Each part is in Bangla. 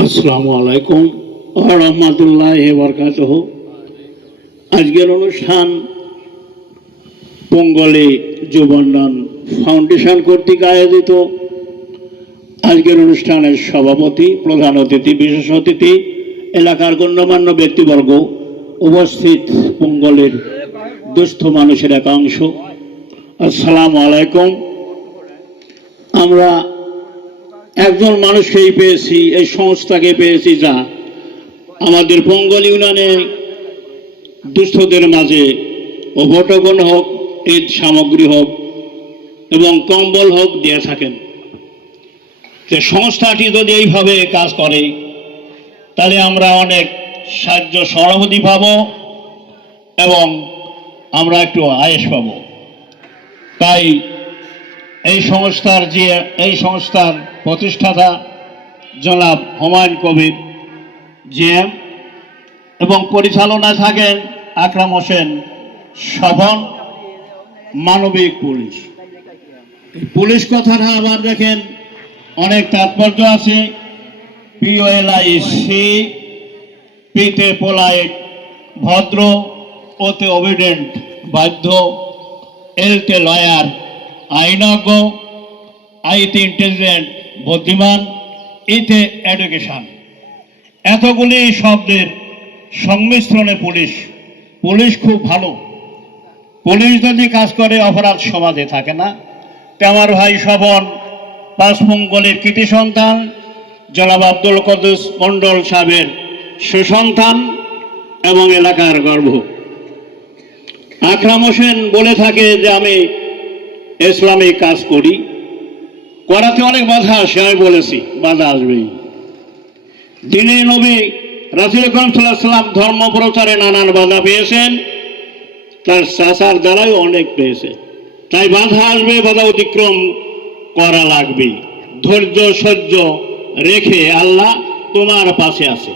আসসালামু আলাইকুম রহমতুল্লাহ বরকাত আজকের অনুষ্ঠান পঙ্গলে যুবন্ডন ফাউন্ডেশন কর্তৃক আয়োজিত। আজকের অনুষ্ঠানের সভাপতি, প্রধান অতিথি, বিশেষ অতিথি, এলাকার গণ্যমান্য ব্যক্তিবর্গ উপস্থিত পঙ্গলের দুস্থ মানুষের একাংশ। আসসালামু আলাইকুম। আমরা একজন মানুষকেই পেয়েছি, এই সংস্থাকে পেয়েছি যা আমাদের পঙ্গল ইউনিয়নে দুস্থদের মাঝে ও উপটকন হোক ঈদ সামগ্রী হোক এবং কম্বল হোক দিয়ে থাকেন। যে সংস্থাটি যদি এইভাবে কাজ করে, তাহলে আমরা অনেক সাহায্য সহানুভূতি পাব এবং আমরা একটু আয়েস পাব। তাই এই সংস্থার যে, এই সংস্থার প্রতিষ্ঠাতা জনাব হুমায়ুন কবির জিএম এবং পরিচালনায় থাকেন আকরাম হোসেন শবন মানবিক পুলিশ। পুলিশ কথাটা আবার দেখেন, অনেক তাৎপর্য আছে। পিওএলআই সি, পিতে পোলাইট, ভদ্র, ওতে অভিডেন্ট, বাধ্য, এলতে লয়ার আইনজ্ঞ আইতে ইন্টেলিজেন্ট, বুদ্ধিমান, ইতে এডুকেশন। এতগুলি শব্দের সংমিশ্রণে পুলিশ পুলিশ খুব ভালো। পুলিশ যদি কাজ করে, অপরাধ সমাজে থাকে না। তে আমার ভাই স্বপন পাঁচমঙ্গলের কৃতি সন্তান, জনাব আব্দুল কদুস মণ্ডল সাহেবের সুসন্তান এবং এলাকার গর্ব আকরাম হোসেন বলে থাকে যে, আমি ইসলামিক কাজ করি। করাতে অনেক বাধা আসে, আমি বলেছি, বাধা আসবেই। দিনে নবী রাসুল সাল্লাম ধর্ম প্রচারে নানান বাধা পেয়েছেন। তার চাষার দ্বারাই অনেক পেয়েছে। তাই বাধা আসবে, বাধা অতিক্রম করা লাগবে। ধৈর্য, সহ্য রেখে আল্লাহ তোমার পাশে আছে।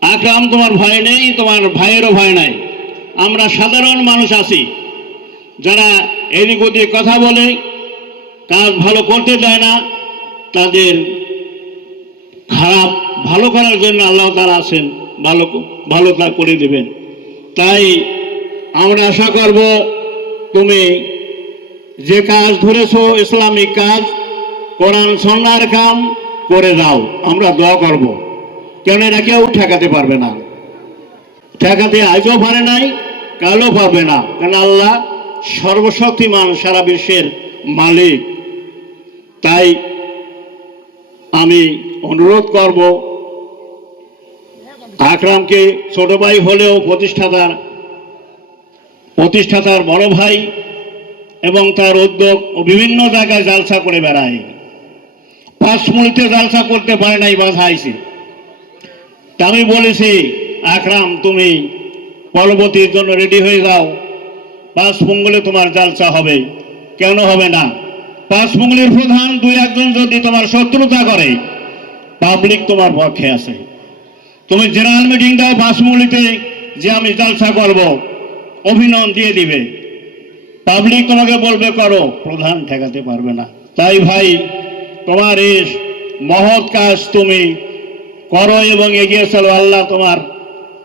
আকরাম, তোমার ভয় নেই, তোমার ভাইয়েরও ভয় নাই। আমরা সাধারণ মানুষ আছি। যারা এদিক ওদিক কথা বলে, কাজ ভালো করতে দেয় না, তাদের খারাপ ভালো করার জন্য আল্লাহ তারা আছেন, ভালো ভালো তা করে দেবেন। তাই আমরা আশা করব তুমি যে কাজ ধরেছো, ইসলামিক কাজ, কোরআন সন্ন্যার কাম করে দাও আমরা দোয়া করব। কেন এটা কেউ ঠেকাতে পারবে না? ঠেকাতে আজও পারে নাই, কালও পারবে না। কারণ আল্লাহ সর্বশক্তিমান সারা বিশ্বের মালিক। তাই আমি অনুরোধ করব, আকরামকে ছোট ভাই হলেও প্রতিষ্ঠাতার প্রতিষ্ঠাতার বড় ভাই এবং তার উদ্যোগ ও বিভিন্ন জায়গায় জালসা করে বেড়ায়। পাঁচ মুড়িতে জালসা করতে পারে নাই বাধা আইছে। তা আমি বলেছি, আকরাম, তুমি পরবর্তীর জন্য রেডি হয়ে যাও। পাঁচ মঙ্গলে তোমার জালসা হবে। কেন হবে না? পাঁচ মঙ্গলের প্রধান দুই একজন যদি তোমার শত্রুতা করে পাবলিক তোমার পক্ষে আছে। তুমি জেনারেল মিটিং দাও মঙ্গলিতে, যে আমি জালসা করব, অভিনন্দন দিয়ে দিবে। পাবলিক তোমাকে বলবে, করো। প্রধান ঠেকাতে পারবে না। তাই ভাই, তোমার এই মহৎ কাজ তুমি করো এবং এগিয়ে চলো। আল্লাহ তোমার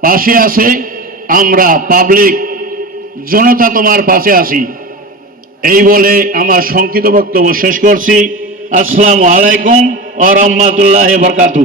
পাশে আছে। আমরা পাবলিক জনতা তোমার পাশে আসি এই বলে আমার সংক্ষিপ্ত বক্তব্য শেষ করছি। আসসালামু আলাইকুম ও রহমতুল্লাহ বরকাতু